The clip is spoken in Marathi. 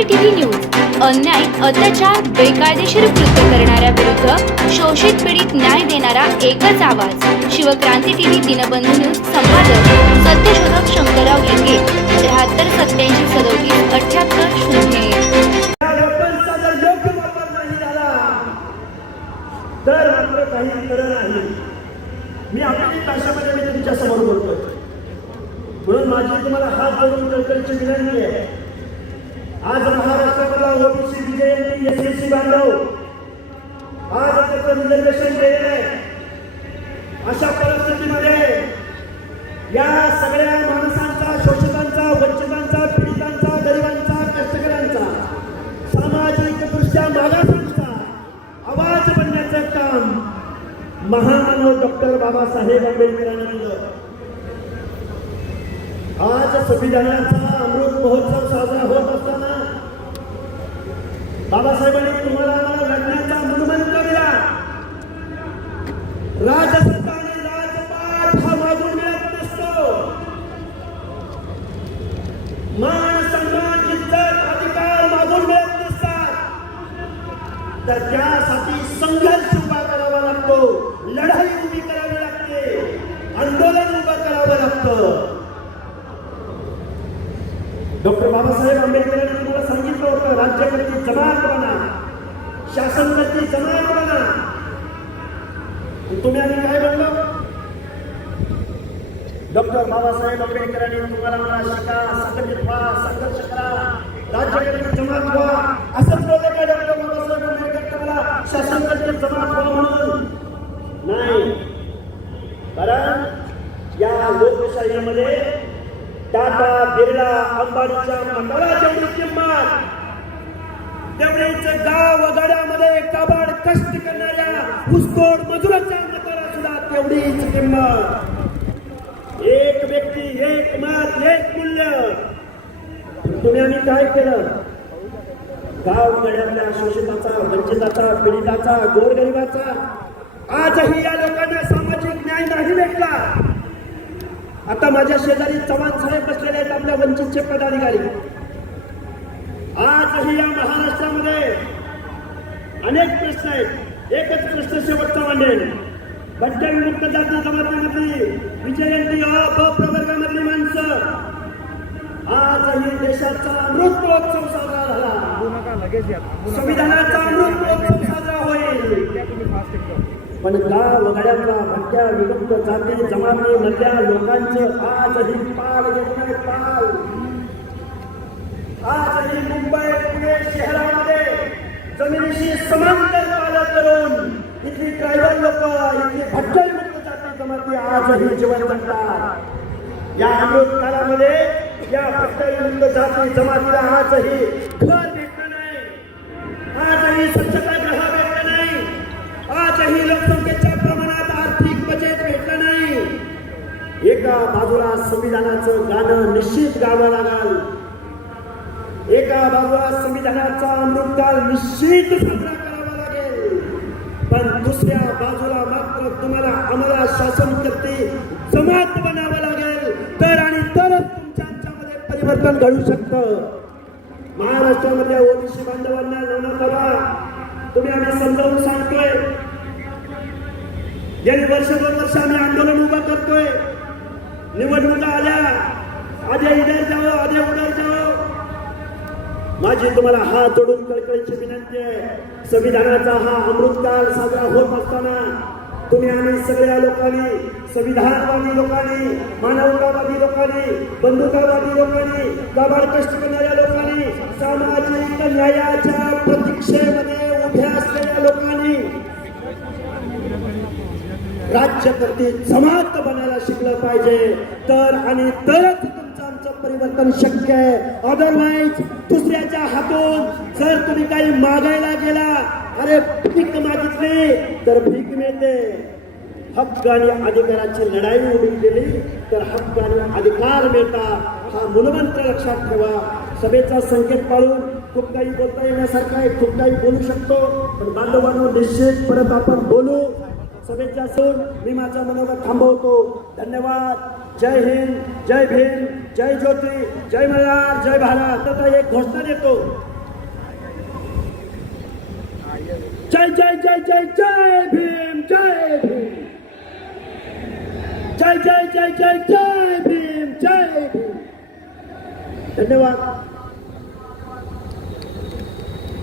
क्रांती टीव्ही न्यूज. अन्याय अत्याचार बेकायदेशीर कृत्य करणाऱ्या विरुद्ध शोषित पीडित न्याय देणारा एकच आवाज. शिवक्रांती टीव्ही दिनबंधू न्यूज संपादक सत्यशोधक शंकरराव लिंगे त्र्याहत्तर सत्याऐंशी सदोतीस अठ्याहत्तर शून्य एक. तर मात्र काही खरं नाही. मी आपली भाषामध्ये मी तुमच्यासमोर बोलतोय. म्हणून माझी तुम्हाला हात जोडून कळकळीची विनंती आहे. आज महाराष्ट्रातला ओबीसी विजयंती यशस्वी बांधव आज त्याचं रिझर्वेशन केलेलं आहे. अशा परिस्थितीमध्ये या सगळ्या माणसांचा शोषितांचा वंचितांचा पीडितांचा गरिबांचा कष्टकऱ्यांचा सामाजिक दृष्ट्या मागासांचा आवाज बनण्याचं काम महामानव डॉक्टर बाबासाहेब आंबेडकरांनी केलं. आज संविधानाचा अमृत महोत्सव साजरा होत असताना बाबासाहेबांनी तुम्हाला आम्हाला लढण्याचा मूलमंत्र दिला. राजसत्ता आणि राजपाठ हा मागून मिळत नसतो. मान सन्मान इज्जत अधिकार मागून मिळत नसतात. तर त्यासाठी संघर्ष उभा करावा लागतो. लढाई उभी करावी लागते. आंदोलन उभं करावं लागतं. डॉक्टर बाबासाहेब आंबेडकरांनी तुम्हाला होतं राज्याकडची जमात बना शासनकडची जमात बना तुम्ही आम्ही काय म्हणलो? डॉक्टर बाबासाहेब आंबेडकरांनी तुम्हाला मला शिका संघटित व्हा संघर्ष करा राज्यकर्ते जमात व्हा असंच बोलले का डॉक्टर बाबासाहेब आंबेडकर तुम्हाला शासनकर्ते जमात व्हा म्हणून नाही कारण या लोकशाहीमध्ये टाटा बिर्ला अंबानीच्या मंडळा जेवढी किंमत त्यामुळे गाव गडामध्ये काबाड कष्ट करणाऱ्या ऊसतोड मजुराच्या मताला सुद्धा तेवढीच किंमत. एक व्यक्ती एक मत एक मूल्य. तुम्ही आम्ही काय केलं? गाव गड्यातल्या शोषिताचा वंचिताचा पीडिताचा गोरगरिबाचा आजही या लोकांना सामाजिक न्याय नाही भेटला. आता माझ्या शेजारी चव्हाण साहेब बसलेले आहेत आपल्या वंचितचे पदाधिकारी. आजही या महाराष्ट्रामध्ये अनेक प्रश्न आहेत. एकच प्रश्न शेवटचा मांडेल. भटक्या विमुक्त जाती जमातीमधली विजयंती प्रवर्गामधली माणसं. आजही देशाचा अमृत महोत्सव साजरा झाला. संविधानाचा अमृत महोत्सव साजरा होईल. पण का वगळ्यातला भटक्या विमुक्त जाती जमाती मधल्या लोकांचं आजही पाल घेतलाय पाल. आजही मुंबई पुणे शहरामध्ये जमिनीशी समांतर पालन करून इथली ट्रायबल लोक इथली भटक्या विमुक्त जाती जमाती आजही जीवन जगतात. या अमृत काळामध्ये या भटक्या विमुक्त जाती जमातीला आजही घर भेटलं नाही. आजही स्वच्छता एका बाजूला संविधानाचं गाणं निश्चित गावं लागाल. एका बाजूला संविधानाचा अमृतकाल निश्चित साजरा करावा लागेल. पण दुसऱ्या बाजूला मात्र तुम्हाला आम्हाला शासन करते जमात बनावं लागेल. तर आणि तरच तुमच्या आमच्यामध्ये परिवर्तन घडू शकतं. महाराष्ट्रामधल्या ओबीसी बांधवांना नाना करा तुम्ही आम्ही समजावून सांगतोय. गेली वर्ष दोन वर्ष आम्ही आंदोलन उभं करतोय. निवडणुका आल्या. आधी इधर जाओ आधी उधर जाओ. माझी तुम्हाला हात तोडून कळकळीची विनंती आहे. संविधानाचा हा अमृतकाल साजरा होत असताना तुम्ही आम्ही सगळ्या लोकांनी संविधानवादी लोकांनी मानवतावादी लोकांनी बंधुतावादी लोकांनी दाबाड कष्ट करणाऱ्या लोकांनी सामाजिक न्यायाच्या प्रतीक्षेमध्ये राज्यकर्ते जमात बनायला शिकलं पाहिजे. तर आणि तरच तुमचं आमचं परिवर्तन शक्य आहे. अदरवाईज दुसऱ्याच्या हातून जर तुम्ही काही मागायला गेला अरे भीक मागितली तर भीक मिळते. हक्क आणि अधिकाराची लढाई उभी केली तर हक्क आणि अधिकार मिळता. हा मूलमंत्र लक्षात ठेवा. सभेचा संकेत पाळून खूप काही बोलता येण्यासारखं आहे खूप काही बोलू शकतो. पण बांधवांनो निश्चित परत आपण बोलू. सभेत असून मी माझा मनोगत थांबवतो. धन्यवाद. जय हिंद जय भीम जय ज्योती जय मल्हार जय भारत. आता एक घोषणा देतो. जय जय जय जय जय भीम जय भीम. जय जय जय जय जय भीम जय भीम. धन्यवाद.